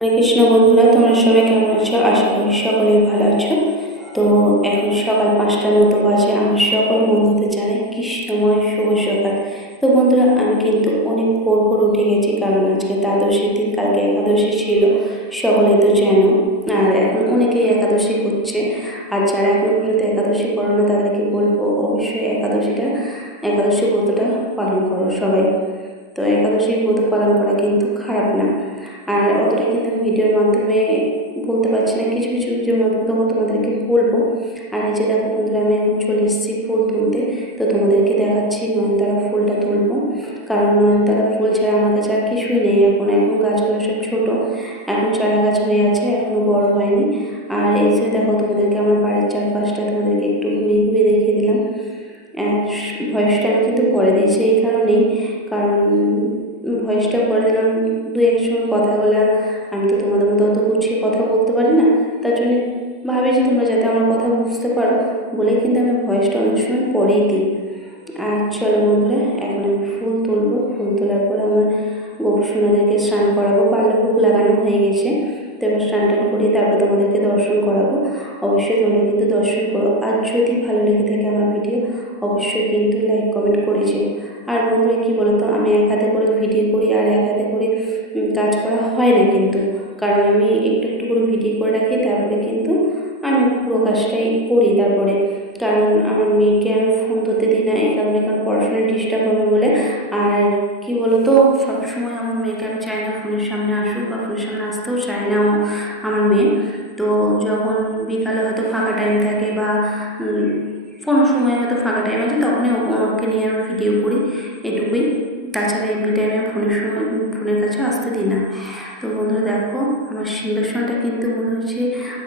হরে কৃষ্ণ বন্ধুরা, তোমরা সবাই কেমন আছো? আশা করি সকলেই ভালো আছো। তো এখন সকাল পাঁচটার মতো বাজে, আমার সকল বন্ধুদের জানাই কৃষ্ণময় শুভ সকাল। তো বন্ধুরা, আমি কিন্তু অনেক ভোর ভোর উঠে গেছি, কারণ আজকে দ্বাদশীর দিন, কালকে একাদশী ছিল সকলে তো জানো। আর এখন অনেকেই একাদশী করছে, আর যারা এখন পর্যন্ত একাদশী করো না, তাদেরকে বলব অবশ্যই একাদশীটা, একাদশী ব্রতটা পালন করো সবাই। তো একাদশী ব্রত পালন করা কিন্তু খারাপ না। আর অতটা কিন্তু ভিডিওর মাধ্যমে বলতে পারছি না, কিছু কিছু ভিডিওর মাধ্যমে তোমাদেরকে বলব। আর এই যে দেখো বন্ধুরা, আমি এখন চলে এসেছি ফুল তুলতে। তো তোমাদেরকে দেখাচ্ছি নয়নতারা ফুলটা তুলবো। কারণ নয়নতারা ফুল ছাড়া আমার কাছে আর কিছুই নেই এখন। এখন গাছগুলো সব ছোটো। এখন চারা গাছ হয়ে আছে এখনও বড় হয়নি। আর এই দেখো তোমাদেরকে আমার বাড়ির চারপাশটা তোমাদেরকে একটু ঘুরিয়ে ঘুরিয়ে দিলাম ভয়েসটা আমি কিন্তু পরে দিয়েছি এই কারণেই। কারণ ভয়েসটা পরে দিলাম দু এক সময় কথা বলে আমি তো তোমাদের মতো অত গুছিয়ে কথা বলতে পারি না। তার জন্য ভাবি যে তোমরা যাতে আমার কথা বুঝতে পারো বলে কিন্তু আমি ভয়েসটা অনেক সময় পরেই দিই। আর চলো বন্ধুরা, এখন আমি ফুল তুলবো। ফুল তোলার পর আমার গোপসোনাদেরকে স্নান করাবো। পালে ভোগ লাগানো হয়ে গেছে। তো এবার স্নান টান করিয়ে তারপর তোমাদেরকে দর্শন করাবো। অবশ্যই তোমরা কিন্তু দর্শন করো। আর যদি ভালো লেগে থাকে আমার ভিডিও, অবশ্যই কিন্তু লাইক, কমেন্ট করে যেও। আর বন্ধুরা, কী বলতো? আমি এক হাতে করে ভিডিও করি আর এক হাতে করে কাজ করা হয় না কিন্তু। কারণ আমি একটু একটু করে ভিডিও করে রাখি, তারপরে কিন্তু আমি পুরো কাজটাই করি তারপরে। কারণ আমার মেয়েকে আমি ফোন ধরতে দিই না, এই কারণে কারণ পড়াশোনায় ডিস্টার্ব হবে বলে। আর কি বলতো? সবসময় আমার মেয়েকে আমি চাই না ফোনের সামনে আসুক বা ফোনের সামনে আসতেও চাই না আমার মেয়ে। তো যখন বিকালে হয়তো ফাঁকা টাইম থাকে বা কোনো সময় হয়তো ফাঁকা টাইম আছে, তখনই ওকে নিয়ে আমি ভিডিও করি। এটুকুই। তাছাড়া এমনি টাইমে ফোনের সময়, ফোনের কাছে আসতে দিই না। তো বন্ধুরা দেখো, আমার সিংহাসনটা কিন্তু মনে হচ্ছে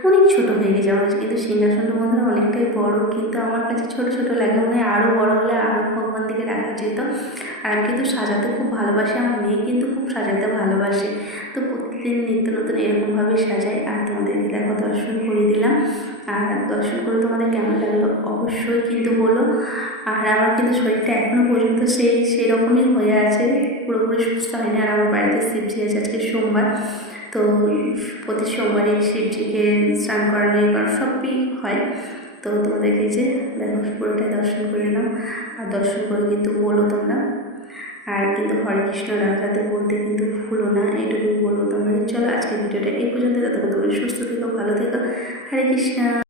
অনেক ছোটো হয়ে গেছে। আমার কিন্তু সিংহাসনটা বন্ধুরা অনেকটাই বড়। কিন্তু আমার কাছে ছোটো ছোটো লাগে মানে আরও বড় হলে আরও ভগবান দিকে রাখা যেত আর আমি কিন্তু সাজাতে খুব ভালোবাসি, আমার মেয়ে কিন্তু খুব সাজাতে ভালোবাসে। তো প্রতিদিন নিত্য নতুন এরকমভাবে সাজাই। আর তোমাদেরকে দেখো, দর্শন করে দিলাম। আর দর্শন করে তোমাদের কেমন লাগল অবশ্যই কিন্তু বলো। আর আমার কিন্তু শরীরটা এখনও পর্যন্ত সেই, সেরকমই হয়ে আছে। পুরোপুরি সুস্থ হয়নি। আর আমার বাড়িতে শিবজি আছে আজকে সোমবার। তো প্রতি সোমবারই শিবজিকে স্নান করানো করা সবই হয়। তো তোমাদেরকে যে দেখো দর্শন করে নাও। আর দর্শন করে কিন্তু বলো তোমরা। আর কিন্তু হরে কৃষ্ণ রাখাতে বলতে কিন্তু ভুলো না এটুকু বলব তোমরা। চলো আজকের ভিডিওটা এই পর্যন্ত। তোমরা সুস্থ থেকো, ভালো থেকো। হরে কৃষ্ণ।